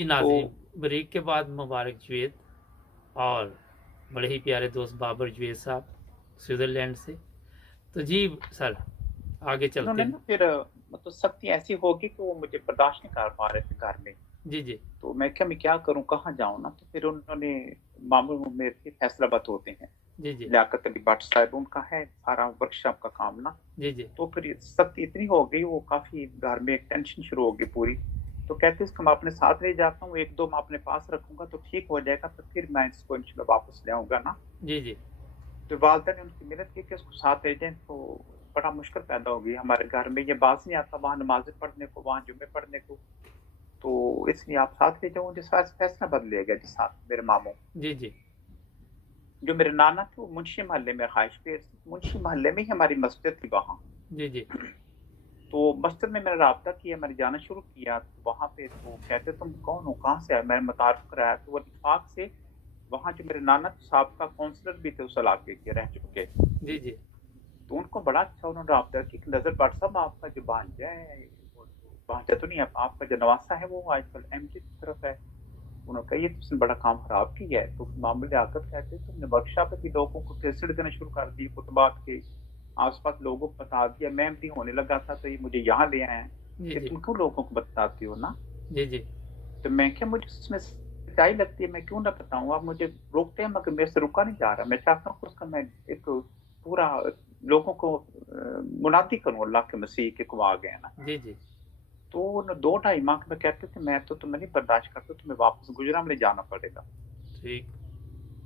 جی تو ناظرین، بریک کے بعد مبارک جوید اور بڑے ہی پیارے دوست بابر جوید صاحب سوئٹزرلینڈ سے. تو جی سر، آگے انہوں چلتے نے ہیں. نا پھر مطلب سختی ایسی ہوگی کہ وہ مجھے برداشت نہیں کر پا رہے تھے گھر میں. جی جی تو میں کیا کروں، کہاں جاؤں نا. تو پھر انہوں نے ماموں میرے فیصلہ باد ہوتے ہیں، جی جی لیاقت علی بٹ صاحب ان کا ہے سارا ورک شاپ کا کام نا. جی جی تو پھر سختی اتنی ہو گئی، وہ کافی گھر میں ایک ٹینشن شروع ہو گئی پوری. تو کہتے اس کو میں اپنے ساتھ لے جاتا ہوں، ایک دو میں اپنے پاس رکھوں گا تو ٹھیک ہو جائے گا، تو پھر میں اس کو انشاءاللہ واپس لے آؤں گا نا. جی جی تو والدہ نے ان کی محنت کی کہ اس کو ساتھ لے جائیں. تو بڑا مشکل پیدا ہو گئی ہمارے گھر میں، یہ باز نہیں آتا وہاں نمازیں پڑھنے کو، وہاں جمعے پڑھنے کو. تو اس لیے آپ ساتھ لے جاؤ. جس وقت فیصلہ بدلے گا جس ساتھ میرے ماموں، جی جی جو میرے نانا تھے وہ منشی محلے میں خواہش پہ، منشی محلے میں ہی ہماری مسجد تھی وہاں. جی جی تو مسجد میں میں نے رابطہ کیا، میں نے جانا شروع کیا. تو وہاں پہ تو کہتے تم کون ہو، کہاں سے آئے، میں نے متعارف کرایا. تو وہ اتفاق سے وہاں جو میرے نانا سابقہ کونسلر بھی تھے اس علاقے کے، رہ چکے. جی جی تو ان کو بڑا اچھا انہوں نے رابطہ کیا کہ نظر بٹ صاحب آپ کا جو بھانجا ہے، وہ بھانجا تو نہیں، آپ کا جو نواسا ہے وہ آج کل ایم کی طرف ہے. انہوں نے کہا یہ تم نے بڑا کام خراب کیا ہے. تو معمول آ کر کہتے تم نے ورک شاپ بھی لوگوں کو کیسٹ دینا شروع کر دی، خطبات کے آس پاس لوگوں کو بتا دیا. میں بھی ہونے لگا تھا تو یہ مجھے یہاں لے آئے ہیں جی کہ جی تم کیوں لوگوں کو بتاتی ہو نا. جی جی تو میں کیا مجھے اس میں سچائی لگتی ہے، میں کیوں نہ بتاؤں. آپ مجھے روکتے ہیں مگر میرے سے رکا نہیں جا رہا. میں چاہتا ہوں کہ اس کا میں ایک پورا لوگوں کو منادی کروں اللہ کے مسیح کے کو آ گئے نا. جی جی تو دو ڈھائی ماہ میں کہتے تھے میں تو تمہیں نہیں برداشت کرتا، تمہیں واپس گجرا میں جانا پڑے گا. ٹھیک.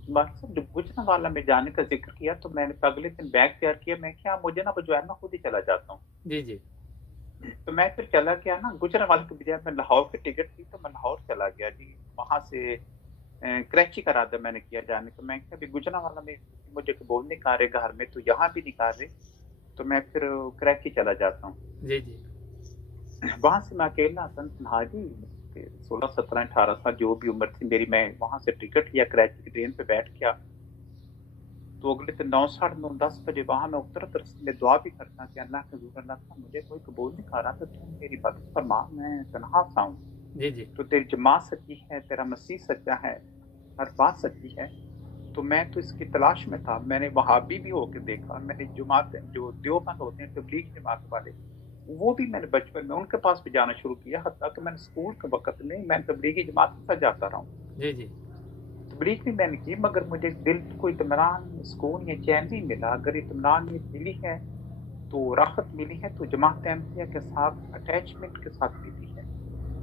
مقصد جب گجرا والا میں جانے کا ذکر کیا تو میں نے اگلے دن بیگ تیار کیا. میں کیا مجھے نا جو ہے میں خود ہی چلا جاتا ہوں. جی جی تو میں پھر چلا گیا نا گجرا والے کے بجائے، میں لاہور کی ٹکٹ تھی تو میں لاہور چلا گیا جی. وہاں سے کراچی کا ارادہ میں نے کیا جانے کا. میں کہ ابھی گجرا والا میں مجھے بول نہیں کہا رہے گھر میں، تو یہاں بھی نہیں کہا رہے، تو میں پھر کراچی چلا جاتا ہوں. جی جی وہاں سے میں اکیلا تنہا جی، 16 17 18 سال جو بھی عمر تھی میری، میں وہاں سے ٹکٹ لیا، کراچی کی ٹرین پہ بیٹھ گیا. تو اگلے دن 9 ساڑھے 9 10 بجے وہاں میں اترا تو رستے میں دعا بھی کرتا کہ اللہ کے حضور، اللہ کا مجھے کوئی قبول نہیں کر رہا تو تم میری مدد فرما، میں تنہا سا ہوں. جی جی تو تیری جماعت سچی ہے، تیرا مسیح سچا ہے، ہر بات سچی ہے. تو میں تو اس کی تلاش میں تھا. میں نے وہابی بھی ہو کے دیکھا، میں نے جماعت جو دیوبند ہوتے ہیں تبلیغ جماعت والے، وہ بھی میں نے بچپن میں ان کے پاس بھی جانا شروع کیا. حتیٰ کہ میں نے اسکول کے وقت میں تبلیغی جماعت کے ساتھ جاتا رہا ہوں. جی جی تبلیغ بھی میں نے کی مگر مجھے دل کو اطمینان، سکون یا چین نہیں ملا. اگر اطمینان ملی ہے تو راحت ملی ہے تو جماعت احمدیہ کے ساتھ اٹیچمنٹ کے ساتھ ملی ہے.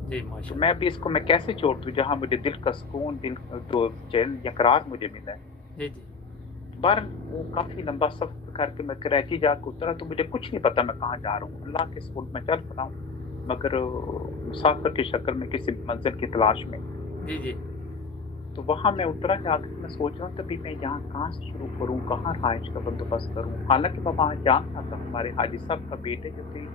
جی تو ماشاء میں اللہ. بھی اس کو میں کیسے چھوڑ دوں جہاں مجھے دل کا سکون، دل جو چین یا قرار مجھے ملا ہے. جی جی بار وہ کافی لمبا سفر کر کے میں کراچی جا کے اترا تو مجھے کچھ نہیں پتا میں کہاں جا رہا ہوں. اللہ کے سپرد میں چل پڑا ہوں مگر مسافر کی شکل میں کسی منزل کی تلاش میں. جی جی تو وہاں میں اترا جا کے میں سوچ رہا ہوں تبھی میں یہاں کہاں سے شروع کروں، کہاں رہائش کا بندوبست کروں. حالانکہ میں وہاں جانتا تھا ہمارے حاجی صاحب کا بیٹے جو تھے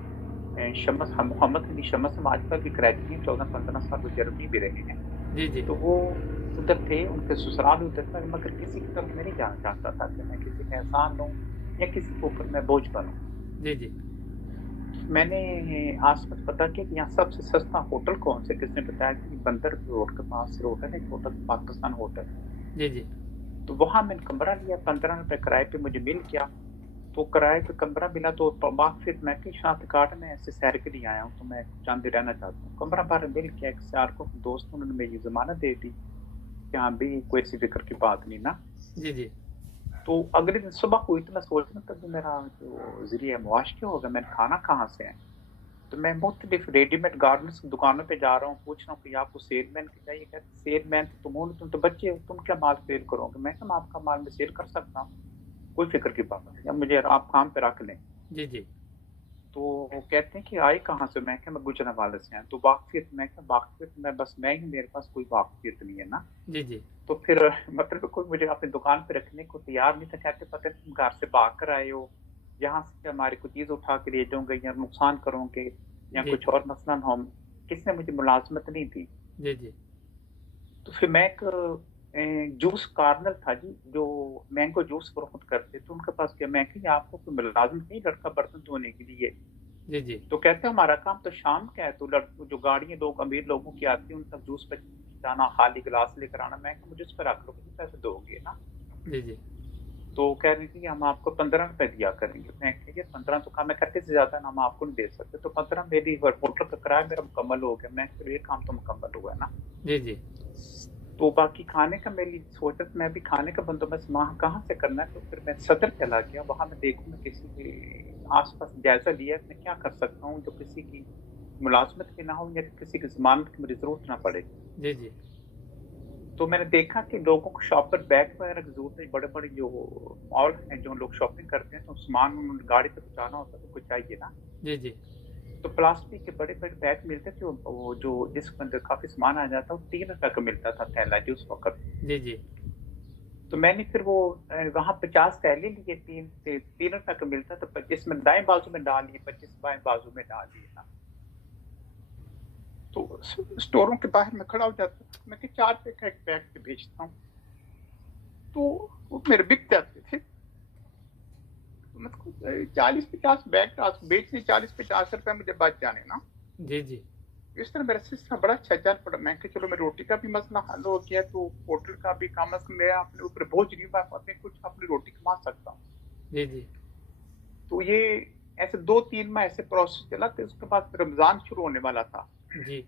شمس محمد علی شمس، ہم آج کل بھی کراچی میں 14 15 سال وہ جرمنی بھی رہے ہیں. جی جی تو وہ ادھر تھے، ان کے سسرال ادھر تھا مگر کسی کی طرف میں نہیں جانا چاہتا تھا کہ میں کسی کا احسان لوں یا کسی کے اوپر میں بوجھ بنوں. جی جی میں نے آس پاس پتا کیا کہ یہاں سب سے سستا ہوٹل کون سے، کس نے بتایا کہ بندر روڈ کے پاس ہوٹل ہے، ہوٹل پاکستان ہوٹل. جی جی تو وہاں میں نے کمرہ لیا، 15 روپے کرائے پہ مجھے مل گیا. تو کرائے پہ کمرہ ملا تو پھر میں کہ شاخ کاٹ میں ایسے سیر کے لیے آیا ہوں تو میں چند دن رہنا چاہتا ہوں. کمرہ بارہ مل گیا. ایک سیار کو دوست انہوں نے میری ضمانت دے دی کہ ہاں بھی کوئی ایسی فکر کی بات نہیں نا. جی جی تو اگلے دن صبح ہوئی تو میں سوچ رہا تھا کہ میرا جو ذریعہ معاش کیا ہوگا، میں کھانا کہاں سے ہے. تو میں مختلف ریڈی میڈ گارمنٹس کی دکانوں پہ جا رہا ہوں، پوچھ رہا ہوں کہ آپ کو سیل مین کی چاہیے. کہتے سیل مین تو تم ہو، تم تو بچے ہو، تم کیا مال سیل کرو گے. میں کہ آپ کا مال میں سیل کر سکتا ہوں، کوئی فکر کی بات نہیں، یا مجھے آپ کام پہ رکھ لیں. جی جی تو وہ کہتے ہیں کہ آئے کہاں سے، میں کہ میں گجرا والے سے ہیں. تو واقفیت، میں کہ واقفیت میں بس میں ہی، میرے پاس کوئی واقفیت نہیں ہے نا. جی جی تو پھر مطلب کوئی مجھے اپنی دکان پہ رکھنے کو تیار نہیں تھا. کہتے پتہ تم گھر سے بھاگ کر آئے ہو، یہاں سے ہماری کوئی چیز اٹھا کے لے جاؤں گے یا نقصان کرو گے یا جی کچھ اور مثلاً ہم کس نے مجھے ملازمت نہیں دی. جی جی تو پھر میں ایک جوس کارنر تھا جی جو مینگو جوس فروخت کرتے، تو ان کے پاس گیا. میں کہ آپ کو کوئی ملازمت نہیں، لڑکا برتن دھونے کے لیے. جی جی تو کہتے ہیں ہمارا کام تو شام کا ہے، تو جو گاڑیاں لوگ امیر لوگوں کی آتی ہیں ان تک جوس پہنچانا، خالی گلاس لے کر آنا، میں کہ مجھے اس پر رکھ لو، کتنے پیسے دو گے نا؟ جی جی تو کہہ رہی تھی ہم آپ کو 15 روپے دیا کریں گے، میں کہ 15 تو کام ہے، کرتے سے زیادہ نا ہم آپ کو نہیں دے سکتے، تو 15 میری موٹر کا کرایہ میرا مکمل ہو گیا، میں کہ یہ کام تو مکمل ہوا ہے نا۔ جی جی تو باقی کھانے کا میری سوچا کہ میں بھی کھانے کا بندوبست وہاں کہاں سے کرنا ہے، تو پھر میں صدر چلا گیا، وہاں میں دیکھوں میں کسی کے آس پاس جائزہ لیا میں کیا کر سکتا ہوں جو کسی کی ملازمت کی نہ ہو یا کسی کی ضمانت کی مجھے ضرورت نہ پڑے۔ جی جی تو میں نے دیکھا کہ لوگوں کو شاپر بیگ وغیرہ کی ضرورت ہے، بڑے بڑے جو مال ہیں جو لوگ شاپنگ کرتے ہیں تو سامان انہوں نے گاڑی پہ پہنچانا ہوتا ہے تو کچھ چاہیے نا، جی جی تو پلاسٹک کے بڑے بڑے بیگ ملتے تھے، وہ جو جس کے اندر کافی سامان آ جاتا وہ 3 روپے کا ملتا تھا تھیلا جو اس وقت۔ جی جی تو میں نے پھر وہ وہاں 50 تھیلے لیے، 3 روپے کا ملتا تھا، 25 میں دائیں بازو میں ڈال لیے، 25 بائیں بازو میں ڈال لیے نا۔ تو اسٹوروں کے باہر میں کھڑا ہو جاتا تھا، میں کہ 4 روپے کا ایک بیگ پہ بیچتا ہوں، تو وہ میرے بک جاتے تھے، تو میں 40-50 بیگ بیچنے 40-50 روپے مجھے بچ جانے نا۔ جی جی اس طرح میرا سسٹم بڑا اچھا چل پڑا، میں کہ چلو میری روٹی کا بھی مسئلہ حل ہو گیا، تو ہوٹل کا بھی کام از کم میرا اپنے اوپر بوجھ نہیں، میں کچھ اپنی روٹی کما سکتا ہوں۔ جی جی تو یہ ایسے 2-3 ماہ ایسے پروسیس چلا، تو اس کے بعد رمضان شروع ہونے والا تھا، جی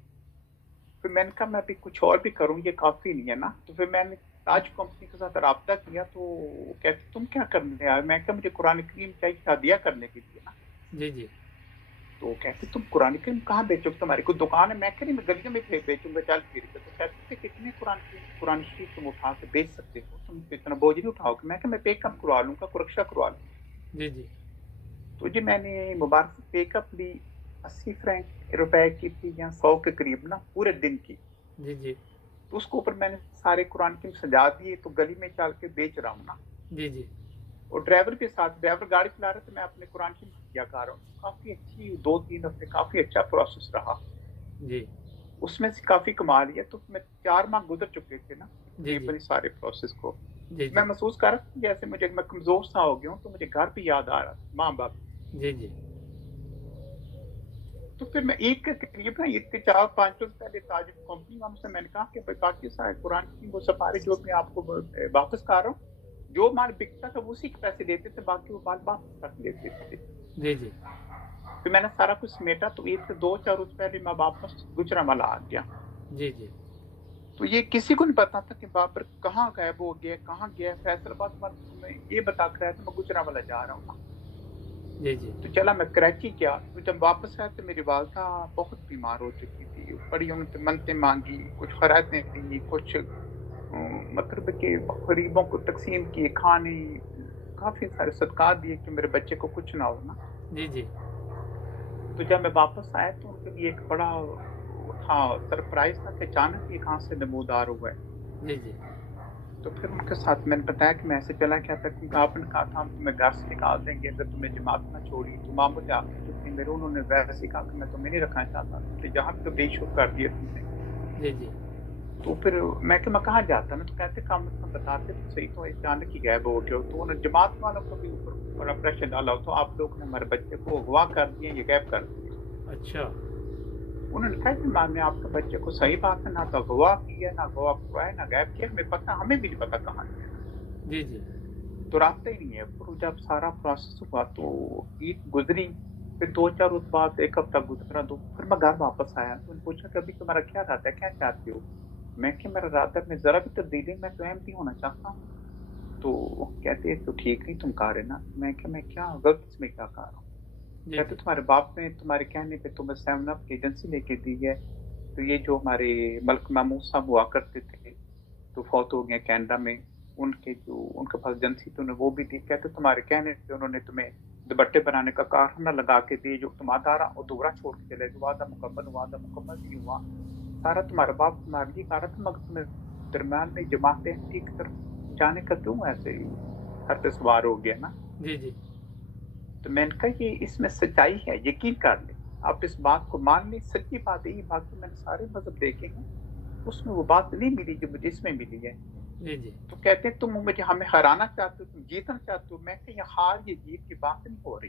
پھر میں نے کہا میں بھی کچھ اور بھی کروں، یہ کافی نہیں ہے نا، تو پھر میں نے تاج کمپنی کے ساتھ رابطہ کیا، تو وہ کہتے تم کیا کرنے آئے، میں کہا مجھے قرآن کریم چاہیے ہدیہ کرنے کے لیے نا۔ جی جی تو کہتے تم قرآن کریم کہاں بیچو گے، تمہاری کوئی دکان ہے، میں کہ نہیں میں گلیوں میں بیچوں گا 40 روپے، تو کہتے تھے کتنے قرآن شریف تم اٹھا کے بیچ سکتے ہو، تم اتنا بوجھ نہیں اٹھاؤ گے، میں کہ میں پیک اپ کروا لوں گا، قرقشہ کروا لوں گا۔ جی جی تو جی میں نے مبارک سے پیک اپ لی، 80 روپے کی تھی یا 100 کے قریب نا پورے دن کی، جی جی تو اس کے اوپر میں نے سارے قرآن کریم سجا دیے، تو گلی میں چل کے بیچ رہا ہوں نا، جی جی اور ڈرائیور کے ساتھ، ڈرائیور گاڑی چلا رہا تھا، میں اپنے قرآن کی کیا کر رہا ہوں، کافی اچھی 2-3 ہفتے کافی اچھا پروسیس رہا، جی اس میں سے کافی کما لیا، تو میں 4 ماہ گزر چکے تھے نا جی جی تقریباً سارے پروسیس کو، جی میں جی محسوس کر رہا تھا جیسے میں کمزور سا ہو گیا ہوں، تو مجھے گھر بھی یاد آ رہا تھا، ماں باپ۔ جی جی تو پھر میں عید کے قریب نا، عید کے 4-5 روز پہلے تاج کمپنی والوں سے میں نے کہا کہ بھائی باقی سارے قرآن کی وہ سفارے جو میں آپ کو واپس کر رہا ہوں، جو مال بکتا تھا اسی کے پیسے دیتے تھے، باقی وہ مال واپس رکھ لیتے تھے۔ جی جی پھر میں نے سارا کچھ سمیٹا، تو عید سے 2-4 روز پہلے میں واپس گجرانوالہ آ گیا، جی جی تو یہ کسی کو نہیں پتا تھا کہ بابر کہاں غائب ہو گیا، کہاں گیا، فیصل آباد والوں کو میں یہ بتا کر آیا تھا میں گجرانوالہ جا رہا ہوں نا۔ جی جی تو چلا میں کراچی گیا، تو جب واپس آیا تو میری والدہ بہت بیمار ہو چکی تھی، بڑی انہوں نے منتیں مانگی، کچھ خیراتیں دی، کچھ مطلب کہ غریبوں کو تقسیم کیے کھانے، کافی سارے صدقات دیے کہ میرے بچے کو کچھ نہ ہو نا۔ جی جی تو جب میں واپس آیا تو ان کے لیے ایک بڑا تھا سرپرائز تھا کہ اچانک یہ کہاں سے نمودار ہوا ہے۔ جی جی تو پھر ان کے ساتھ میں نے بتایا کہ میں ایسے چلا گیا تھا، کیونکہ آپ نے کہا تھا ہم تمہیں گھر سے نکال دیں گے اگر تمہیں جماعت نہ چھوڑی، تو ماں مجھے آخری جو تھی میرے، انہوں نے ویسے ہی کہا کہ میں تمہیں نہیں رکھنا چاہتا کہ جہاں بھی تو بے شک کر دیا تم نے۔ جی جی تو پھر میں کہ میں کہاں جاتا نا، تو کہتے کام بتاتے تو صحیح، تو اچانک ہی غائب ہو گیا، تو انہوں نے جماعت والوں کو بھی اوپر بڑا پریشر ڈالا، تو آپ لوگوں نے ہمارے بچے کو اغوا کر دیا، یہ غائب کر دیا۔ اچھا انہوں نے کہا کہ ماں نے آپ کے بچے کو، صحیح بات ہے، نہ تو اغوا کیا، نہ اغوا کروایا، نہ غائب کیا، ہمیں پتہ، ہمیں بھی نہیں پتہ کہاں گیا نا، جی جی تو رابطہ ہی نہیں ہے۔ پھر جب سارا پروسیس ہوا تو عید گزری، پھر 2-4 روز بعد ایک ہفتہ گزرا، تو پھر میں گھر واپس آیا، تو انہوں نے پوچھا کہ ابھی تمہارا کیا ارادہ ہے، کیا چاہتے ہو؟ میں کہ میرا ارادہ میں ذرا بھی تبدیلی میں تو احمدی ہونا چاہتا ہوں۔ تو کہتے تو ٹھیک نہیں تم کہہ رہے نا، میں کہ میں کیا غلط اس میں کیا کہہ رہا ہوں؟ جی کہتے تمہارے باپ نے تمہارے کہنے پہ تمہیں 7 اپ کی ایجنسی لے کے دی ہے، تو یہ جو ہمارے ملک محمود صاحب ہوا کرتے تھے تو فوت ہو گئے کینیڈا میں، ان کے پاس ایجنسی تو انہیں وہ بھی دی، کہتے تمہارے کہنے پہ انہوں نے تمہیں دوپٹے بنانے کا کارخانہ لگا کے دی، جو تم ادارہ ادھورا چھوڑ کے چلے گئے، وعدہ مکمل نہیں ہوا، سارا تمہارا باپ تمہارے لیے کہہ رہا تھا، مگر تمہیں درمیان میں جماعت احمدی کی طرف جانے کا کیوں ایسے ہر پہ سوار ہو گیا نا؟ جی جی تو میں نے کہا یہ اس میں سچائی ہے، یقین کر لیں، آپ اس بات کو مان لیں، سچی بات یہی، باقی میں نے سارے مذہب دیکھے ہیں، اس میں وہ بات نہیں ملی جو مجھے اس میں ملی ہے۔ جی جی تو کہتے ہیں تم مجھے ہمیں ہرانا چاہتے ہو، تم جیتنا چاہتے ہو، میں کہ یہ ہار یہ جیت کی بات نہیں ہو رہی،